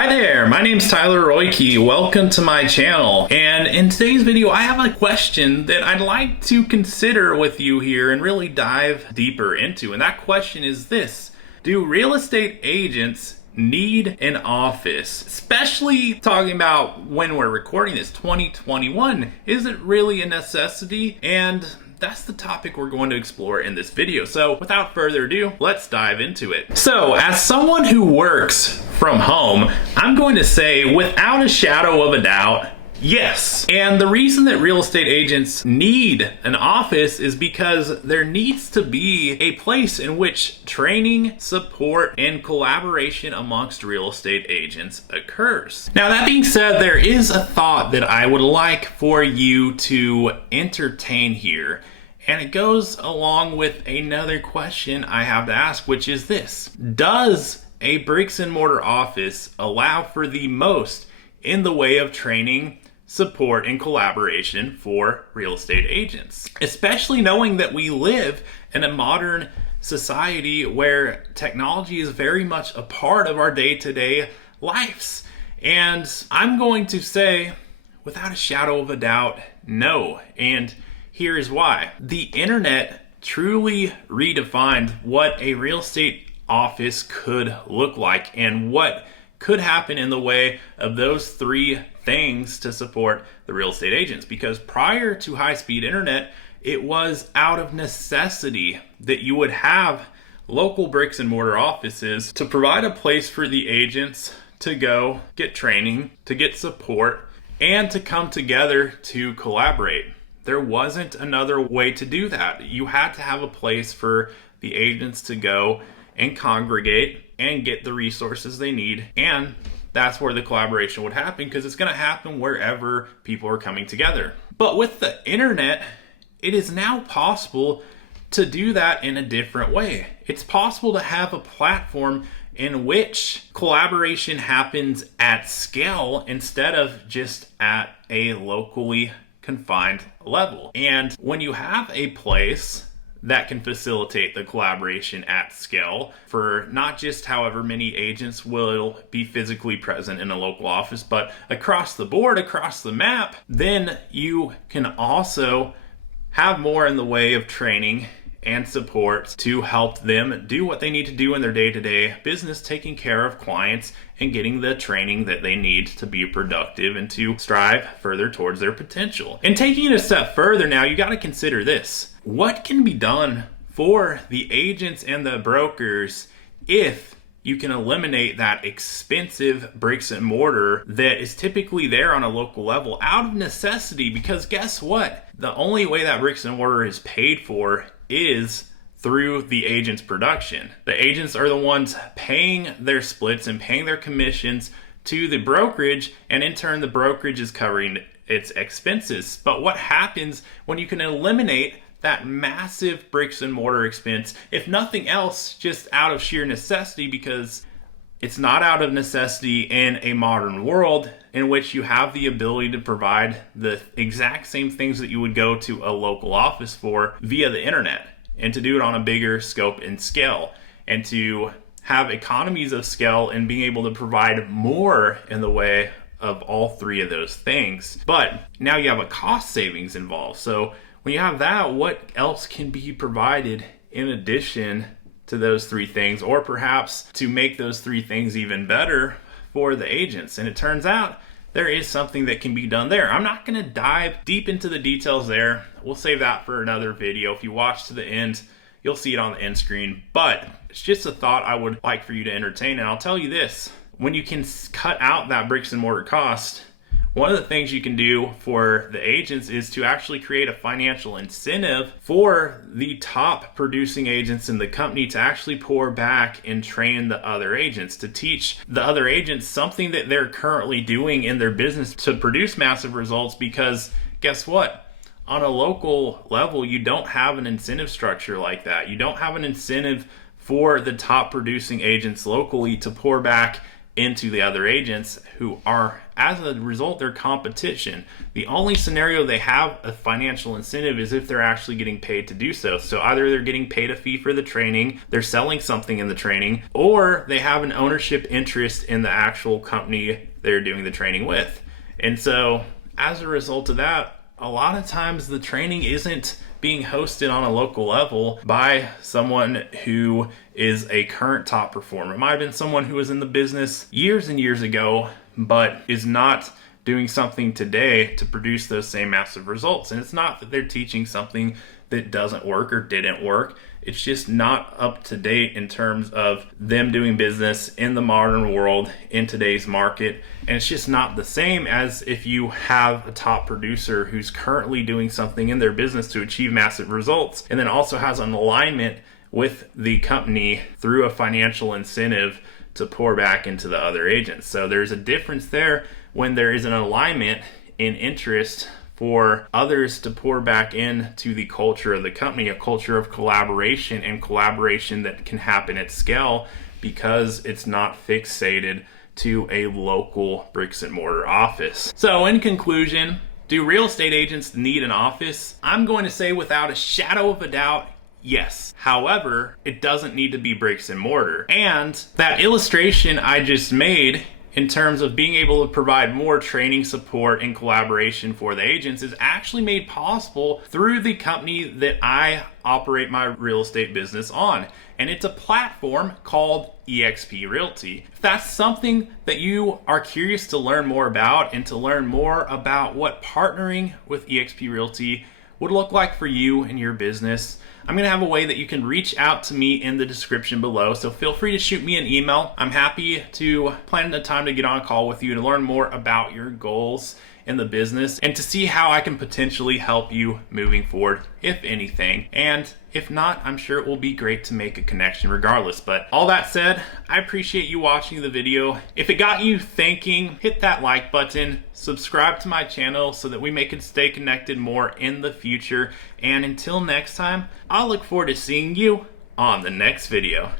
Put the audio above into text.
Hi there, my name's Tyler Roicki. Welcome to my channel. And in today's video, I have a question that I'd like to consider with you here and really dive deeper into. And that question is this: do real estate agents need an office? Especially talking about when we're recording this, 2021. Is it really a necessity? And that's the topic we're going to explore in this video. So without further ado, let's dive into it. So as someone who works from home, I'm going to say without a shadow of a doubt, yes. And the reason that real estate agents need an office is because there needs to be a place in which training, support, and collaboration amongst real estate agents occurs. Now, that being said, there is a thought that I would like for you to entertain here. And it goes along with another question I have to ask, which is this: does a bricks and mortar office allow for the most in the way of training, support, and collaboration for real estate agents? Especially knowing that we live in a modern society where technology is very much a part of our day-to-day lives. And I'm going to say, without a shadow of a doubt, no. And here is why. The internet truly redefined what a real estate office could look like and what could happen in the way of those three things to support the real estate agents. Because prior to high-speed internet, it was out of necessity that you would have local bricks and mortar offices to provide a place for the agents to go get training, to get support, and to come together to collaborate. There wasn't another way to do that. You had to have a place for the agents to go and congregate and get the resources they need. And that's where the collaboration would happen, because it's going to happen wherever people are coming together. But with the internet, it is now possible to do that in a different way. It's possible to have a platform in which collaboration happens at scale instead of just at a locally confined level. And when you have a place that can facilitate the collaboration at scale for not just however many agents will be physically present in a local office, but across the board, across the map, then you can also have more in the way of training and support to help them do what they need to do in their day-to-day business, taking care of clients and getting the training that they need to be productive and to strive further towards their potential. And taking it a step further now, you got to consider this: what can be done for the agents and the brokers if you can eliminate that expensive bricks and mortar that is typically there on a local level out of necessity? Because guess what? The only way that bricks and mortar is paid for is through the agent's production. The agents are the ones paying their splits and paying their commissions to the brokerage, and in turn the brokerage is covering its expenses. But what happens when you can eliminate that massive bricks and mortar expense, if nothing else, just out of sheer necessity? Because it's not out of necessity in a modern world in which you have the ability to provide the exact same things that you would go to a local office for via the internet, and to do it on a bigger scope and scale, and to have economies of scale and being able to provide more in the way of all three of those things. But now you have a cost savings involved. So when you have that, what else can be provided in addition to those three things, or perhaps to make those three things even better for the agents? And it turns out there is something that can be done there. I'm not going to dive deep into the details there. We'll save that for another video. If you watch to the end, you'll see it on the end screen. But it's just a thought I would like for you to entertain. And I'll tell you this: when you can cut out that bricks and mortar cost, one of the things you can do for the agents is to actually create a financial incentive for the top producing agents in the company to actually pour back and train the other agents, to teach the other agents something that they're currently doing in their business to produce massive results. Because guess what? On a local level, you don't have an incentive structure like that. You don't have an incentive for the top producing agents locally to pour back into the other agents who are, as a result, their competition. The only scenario they have a financial incentive is if they're actually getting paid to do so. So either they're getting paid a fee for the training, they're selling something in the training, or they have an ownership interest in the actual company they're doing the training with. And so as a result of that, a lot of times the training isn't being hosted on a local level by someone who is a current top performer. It might have been someone who was in the business years and years ago, but is not doing something today to produce those same massive results. And it's not that they're teaching something that doesn't work or didn't work. It's just not up to date in terms of them doing business in the modern world, in today's market. And it's just not the same as if you have a top producer who's currently doing something in their business to achieve massive results, and then also has an alignment with the company through a financial incentive to pour back into the other agents. So there's a difference there when there is an alignment in interest for others to pour back into the culture of the company, a culture of collaboration, and collaboration that can happen at scale because it's not fixated to a local bricks and mortar office. So in conclusion, do real estate agents need an office? I'm going to say without a shadow of a doubt, yes. However, it doesn't need to be bricks and mortar. And that illustration I just made in terms of being able to provide more training support and collaboration for the agents is actually made possible through the company that I operate my real estate business on. And it's a platform called eXp Realty. If that's something that you are curious to learn more about and to learn more about what partnering with eXp Realty would look like for you and your business, I'm going to have a way that you can reach out to me in the description below. So feel free to shoot me an email. I'm happy to plan a time to get on a call with you to learn more about your goals in the business and to see how I can potentially help you moving forward, if anything. And if not, I'm sure it will be great to make a connection regardless. But all that said, I appreciate you watching the video. If it got you thinking, hit that like button, subscribe to my channel so that we may stay connected more in the future. And until next time, I'll look forward to seeing you on the next video.